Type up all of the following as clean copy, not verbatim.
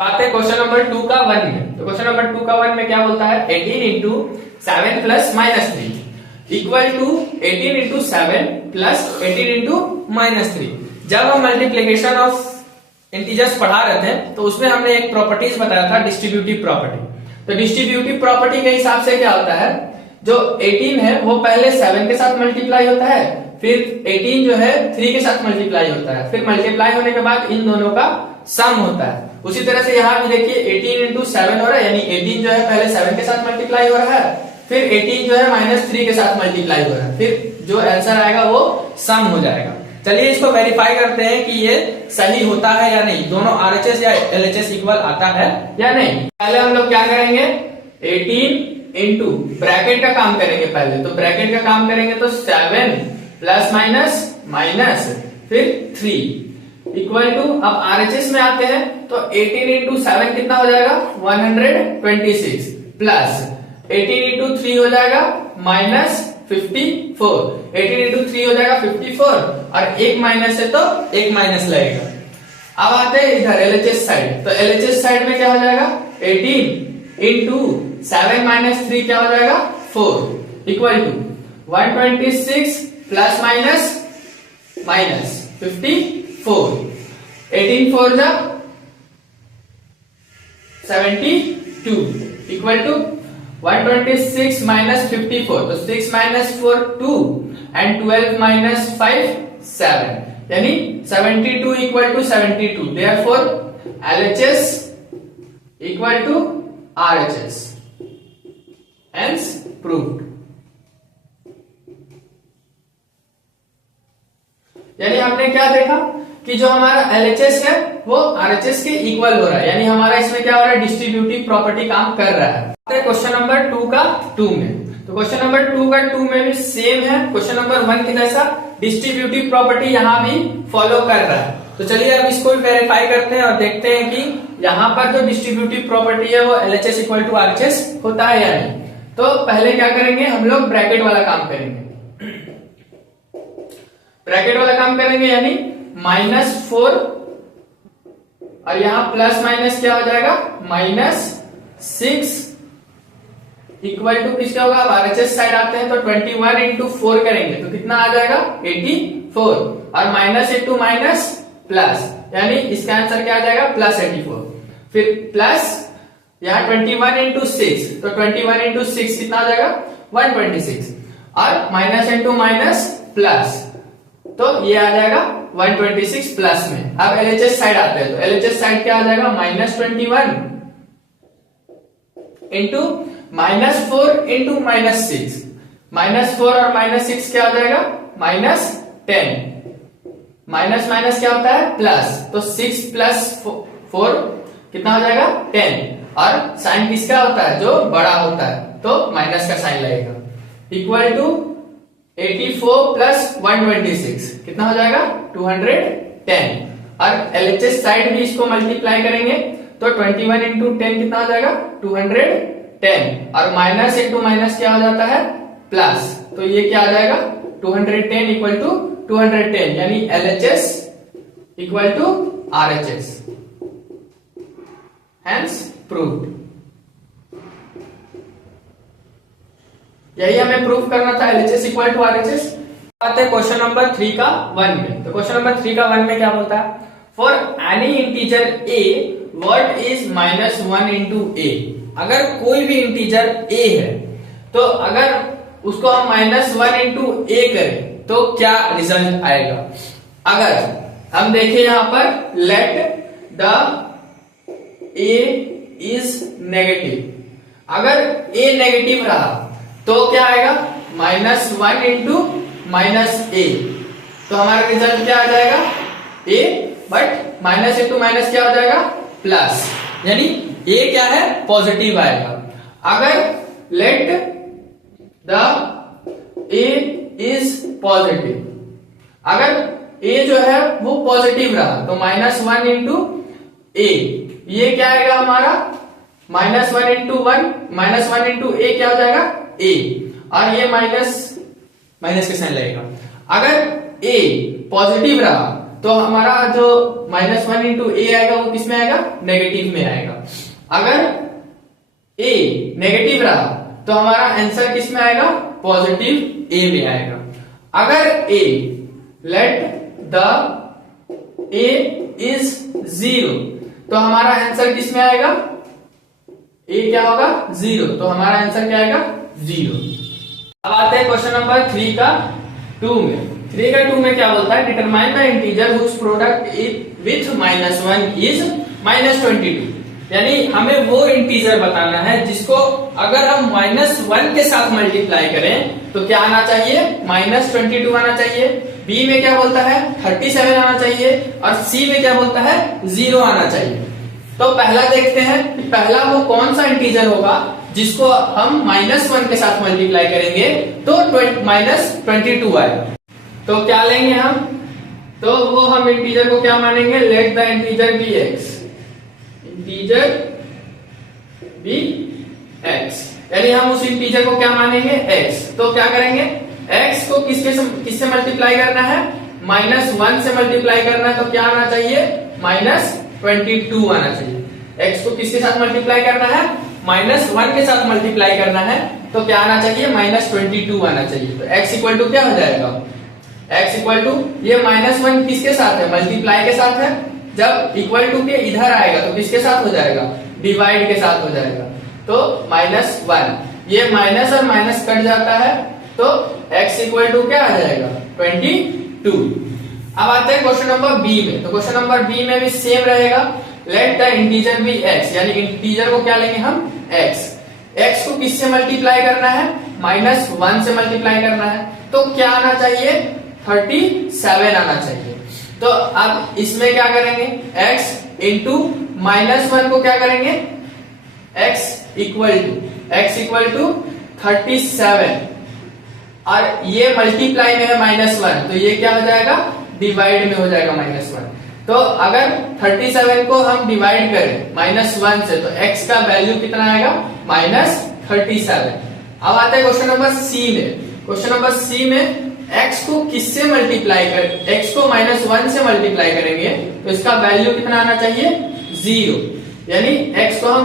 आते हैं question number 2 का 1 में। तो क्वेश्चन नंबर 2 का 1 में क्या बोलता है, 18 into 7 plus minus 3 equal to 18 into 7 plus 18 into minus 3। जब हम मल्टीप्लीकेशन ऑफ इंटीजर्स पढ़ा रहे थे तो उसमें हमने एक प्रॉपर्टीज बताया था, डिस्ट्रीब्यूटिव प्रॉपर्टी। तो डिस्ट्रीब्यूटिव प्रॉपर्टी के हिसाब से क्या होता है, जो 18 है वो पहले 7 के साथ मल्टीप्लाई होता है, फिर 18 जो है 3 के साथ मल्टीप्लाई होता है, फिर मल्टीप्लाई होने के बाद इन दोनों का सम होता है। उसी तरह से यहाँ भी देखिए 18 इंटू 7 हो रहा है, यानी 18 जो है पहले 7 के साथ मल्टीप्लाई हो रहा है, फिर 18 जो है माइनस 3 के साथ मल्टीप्लाई हो रहा है, फिर जो आंसर आएगा वो सम हो जाएगा। चलिए इसको वेरीफाई करते हैं कि ये सही होता है या नहीं, दोनों RHS या LHS इक्वल आता है या नहीं। पहले हम लोग क्या करेंगे, 18 इंटू ब्रैकेट का काम करेंगे पहले। तो ब्रैकेट का काम करेंगे तो 7 प्लस माइनस माइनस फिर 3 इक्वल टू, अब RHS में आते हैं तो 18 इंटू 7 कितना हो जाएगा 126 प्लस 18 इंटू 3 हो जाएगा माइनस 54। 18 इंटू 3 हो जाएगा 54 और एक माइनस है तो एक माइनस लगेगा। अब आते हैं इधर LHS साइड। तो LHS साइड में क्या हो जाएगा, 18 इंटू 7 माइनस 3 क्या हो जाएगा 4 equal to 126 plus minus minus 54। 18 4 जा 72 इक्वल टू 126 माइनस 54। तो 6 माइनस 4 2 एंड 12 माइनस 5 7, यानी 72 equal to 72। Therefore LHS equal to RHS, hence proved. यानी हमने क्या देखा कि जो हमारा LHS है वो RHS के इक्वल हो रहा है, यानी हमारा इसमें क्या हो रहा है, डिस्ट्रीब्यूटिव प्रॉपर्टी काम कर रहा है। क्वेश्चन नंबर 2 का 2 में। तो क्वेश्चन नंबर 2 का 2 में भी सेम है, क्वेश्चन नंबर 1 के जैसा डिस्ट्रीब्यूटिव प्रॉपर्टी यहाँ भी फॉलो कर रहा है। तो चलिए अब इसको वेरीफाई करते हैं और देखते हैं कि यहाँ पर जो डिस्ट्रीब्यूटिव प्रॉपर्टी है वो LHS इक्वल टू RHS होता है या नहीं। तो पहले क्या करेंगे, हम लोग ब्रैकेट वाला काम करेंगे। ब्रैकेट वाला काम करेंगे यानी -4 और यहां प्लस माइनस क्या हो जाएगा -6 इक्वल टू किसका होगा, अब RHS साइड आते हैं तो 21 इंटू 4 करेंगे तो कितना आ जाएगा 84 और माइनस इंटू माइनस प्लस, यानी इसका आंसर क्या आ जाएगा +84। फिर प्लस यहाँ 21 इंटू 6 तो 21 इंटू 6 कितना आ जाएगा 126 और माइनस इंटू माइनस प्लस तो ये आ जाएगा 126 प्लस में। अब LHS साइड आते हैं तो LHS साइड क्या आ जाएगा -21 इंटू -4 इंटू -6, -4 और -6 क्या हो जाएगा -10। माइनस माइनस क्या होता है प्लस, तो 6 प्लस 4 कितना हो जाएगा 10 और साइन किसका होता है, जो बड़ा होता है तो माइनस का साइन लगेगा इक्वल टू 84 प्लस 126 कितना हो जाएगा 210 और LHS साइड भी इसको मल्टीप्लाई करेंगे तो 21 इंटू 10 कितना हो जाएगा 210 और माइनस इंटू माइनस क्या हो जाता है प्लस, तो ये क्या आ जाएगा 210 इक्वल टू 210, यानी LHS equal to RHS, hence proved. यही हमें प्रूफ करना था, LHS इक्वल टू RHS। आते हैं क्वेश्चन नंबर 3 का 1 में। तो क्वेश्चन नंबर 3 का 1 में क्या बोलता है, for any integer a what is -1 into a। अगर कोई भी इंटीजर a है तो अगर उसको हम -1 इंटू a करें तो क्या रिजल्ट आएगा। अगर हम देखें यहां पर let the a is negative, अगर a नेगेटिव रहा तो क्या आएगा -1 इंटू -a, तो हमारा रिजल्ट क्या आ जाएगा a, but minus into minus क्या हो जाएगा प्लस, यानी a क्या है पॉजिटिव आएगा। अगर let the a is positive, अगर a जो है वो पॉजिटिव रहा तो -1 इंटू a, ये क्या आएगा हमारा -1 इंटू 1, -1 इंटू a क्या हो जाएगा a और ये माइनस के साइन लगेगा। अगर a पॉजिटिव रहा तो हमारा जो -1 इंटू ए आएगा वो किस में आएगा, नेगेटिव में आएगा। अगर ए नेगेटिव रहा तो हमारा आंसर किस में आएगा, पॉजिटिव ए में आएगा। अगर ए लेट द ए इज 0 तो हमारा आंसर किस में आएगा, ए क्या होगा, 0, तो हमारा आंसर क्या आएगा, 0। अब आते हैं क्वेश्चन नंबर 3 का 2 में। 3 का 2 में क्या बोलता है, determine the integer whose product with -1 is -22। यानी हमें वो इंटीजर बताना है जिसको अगर हम -1 के साथ मल्टीप्लाई करें तो क्या आना चाहिए, -22 आना चाहिए। बी में क्या बोलता है, 37 आना चाहिए, और सी में क्या बोलता है, 0 आना चाहिए। तो पहला देखते हैं कि पहला वो कौन सा इंटीजर होगा जिसको हम -1 के साथ मल्टीप्लाई करेंगे तो -22 आएगा। तो क्या लेंगे हम, तो वो हम इंटीजर को क्या मानेंगे, let the integer be x, integer be x, यानी हम उस इंटीजर को क्या मानेंगे, एक्स। तो क्या करेंगे, एक्स को किससे मल्टीप्लाई करना है, -1 से मल्टीप्लाई करना है, तो क्या आना चाहिए, -22 आना चाहिए। एक्स को किसके साथ मल्टीप्लाई करना है, -1 के साथ मल्टीप्लाई करना है, तो क्या आना चाहिए, -22 आना चाहिए। तो x इक्वल टू क्या हो जाएगा, x इक्वल टू ये -1 किसके साथ है, मल्टीप्लाई के साथ है। जब इक्वल टू के इधर आएगा तो किसके साथ हो जाएगा, डिवाइड के साथ हो जाएगा। तो -1, ये माइनस और माइनस कट जाता है, तो x इक्वल टू क्या आ जाएगा, 22। अब आते हैं क्वेश्चन नंबर बी में। तो क्वेश्चन नंबर बी में भी सेम रहेगा, let the integer be x, यानी इंटीजर को क्या लेंगे हम, x। x को किससे मल्टीप्लाई करना है, -1 से मल्टीप्लाई करना है, तो क्या आना चाहिए, 37 आना चाहिए। तो अब इसमें क्या करेंगे, x इंटू -1 को क्या करेंगे, x इक्वल टू 37, और ये मल्टीप्लाई में है -1, तो ये क्या हो जाएगा, डिवाइड में हो जाएगा -1। तो अगर 37 को हम डिवाइड करें -1 से, तो x का वैल्यू कितना आएगा, -37। अब आता है क्वेश्चन नंबर सी में। क्वेश्चन नंबर सी में x को किससे मल्टीप्लाई कर, x को -1 से मल्टीप्लाई करेंगे तो इसका वैल्यू कितना आना चाहिए, 0। यानी x को हम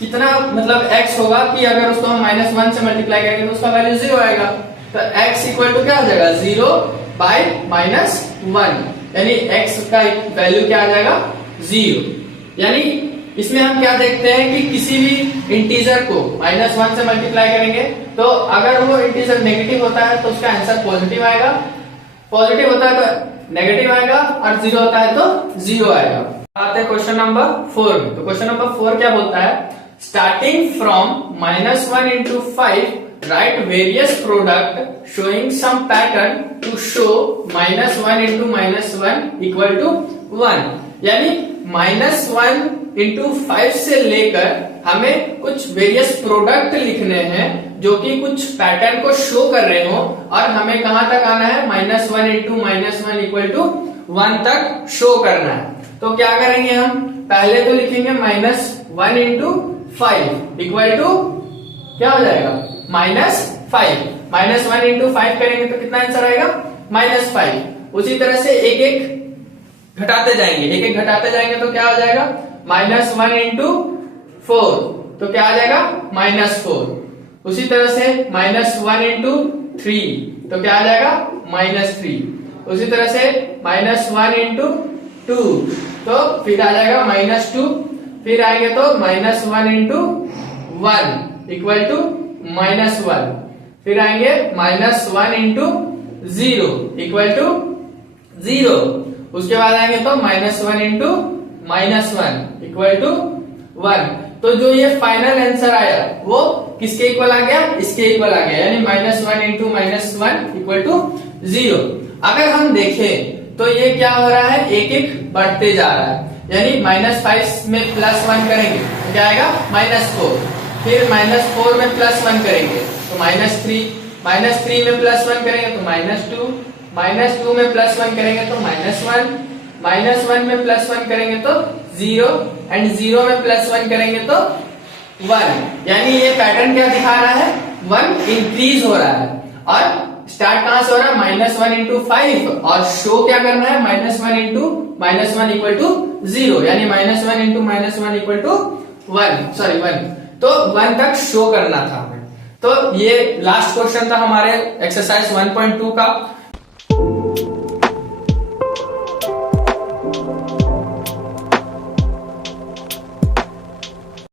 कितना, मतलब x होगा कि अगर उसको हम -1 से मल्टीप्लाई करेंगे तो उसका वैल्यू 0 आएगा। तो x इक्वल टू क्या हो जाएगा, 0 बाय -1, यानी x का वैल्यू क्या आ जाएगा, 0। यानी इसमें हम क्या देखते हैं कि किसी भी इंटीजर को -1 से मल्टीप्लाई करेंगे तो अगर वो इंटीजर नेगेटिव होता है तो उसका आंसर पॉजिटिव आएगा, पॉजिटिव होता है तो नेगेटिव आएगा, और 0 होता है तो 0 आएगा। आते हैं क्वेश्चन नंबर 4 में। तो क्वेश्चन नंबर 4 क्या बोलता है, starting from -1 into 5 write various product showing some pattern to show -1 into -1 equal to 1। यानी -1 इंटू 5 से लेकर हमें कुछ वेरियस प्रोडक्ट लिखने हैं जो कि कुछ पैटर्न को शो कर रहे हो, और हमें कहां तक आना है, -1 इंटू -1 इक्वल टू 1 तक शो करना है। तो क्या करेंगे हम, पहले तो लिखेंगे -1 इंटू 5 इक्वल टू क्या हो जाएगा, -5। -1 इंटू 5 करेंगे तो कितना आंसर आएगा, -5। उसी तरह से एक एक घटाते जाएंगे तो क्या हो जाएगा, -1 इंटू 4 तो क्या आ जाएगा, -4। उसी तरह से -1 इंटू 3 तो क्या आ जाएगा, -3। उसी तरह से -1 इंटू 2 तो फिर आ जाएगा -2। फिर आएंगे तो -1 इंटू 1 इक्वल टू -1। फिर आएंगे -1 इंटू 0 इक्वल टू 0। उसके बाद आएंगे तो -1 इंटू -1 इक्वल टू 1। तो जो ये फाइनल आंसर आया वो किसके इक्वल आ गया, इसके इक्वल आ गया, यानी -1 इंटू -1 इक्वल टू 0। अगर हम देखें तो ये क्या हो रहा है, एक एक बढ़ते जा रहा है। यानी -5 में +1 करेंगे तो क्या आएगा, -4। फिर -4 में +1 करेंगे तो -3। -3 में +1 करेंगे तो -2। -2 में +1 करेंगे तो -1। -1 में +1 करेंगे तो 0, एंड 0 में +1 करेंगे तो 1। यानी ये पैटर्न क्या दिखा रहा है, 1 इंक्रीज हो रहा है। और स्टार्ट कहां से हो रहा है, -1 इंटू 5 और शो क्या करना है, -1 इंटू -1 इक्वल टू 0, यानी -1 इंटू -1 इक्वल टू 1, सॉरी 1, तो 1 तक शो करना था हमें। तो ये लास्ट क्वेश्चन था हमारे एक्सरसाइज 1.2 का।